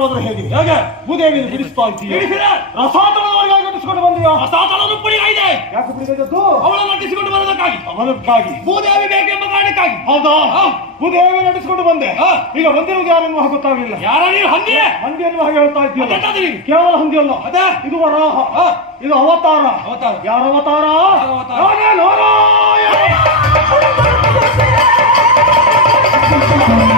ಹೋದ್ರೆ ಹೇಗೆ? ಹೇಗೆ ಭೂದೇವಿಯನ್ನು ಬಿಡಿಸ್ತಾ ಇದ್ದೀಯ? ಬಿಡಿಸಿದ ರಸಾತಳದವರೆಗಾಗಿ ನಟಿಸಿಕೊಂಡು ಬಂದಿಯಾ? ರಸಾತಳದ ಪುಡಿಗಾಯಿದೆ. ಯಾಕೆ ಬಿಡಿಸಿದ್ದು? ಅವಳನ್ನು ನಟಿಸಿಕೊಂಡು ಬರೋದಕ್ಕಾಗಿ, ಅವನಕ್ಕಾಗಿ ಭೂದೇವಿ ಬೇಕೆಂಬ ಕಾರಣಕ್ಕಾಗಿ. ಹೌದಾ? ಭೂದೇವಿ ನಟಿಸಿಕೊಂಡು ಬಂದೆ. ಹಾ. ಈಗ ಬಂದಿರುವುದು ಯಾರನ್ನು ಗೊತ್ತಾಗಲಿಲ್ಲ. ಯಾರ ನೀವು ಹಂದಿಯೇ? ಹಂದಿ ಎನ್ನುವ ಹಾಗೆ ಹೇಳ್ತಾ ಇದ್ದೀಯಲ್ಲ. ಅದೆಂತದು ನೀವು? ಕೇವಲ ಹಂದಿ ಅಲ್ಲ, ಅದೇ ಇದು ವರಾಹ, ಹಾ. ಇದು ಅವತಾರ. ಅವತಾರ. ಯಾರ ಅವತಾರ? ಅವತಾರ. ನಾನೇ ನಾರಾಯಣ.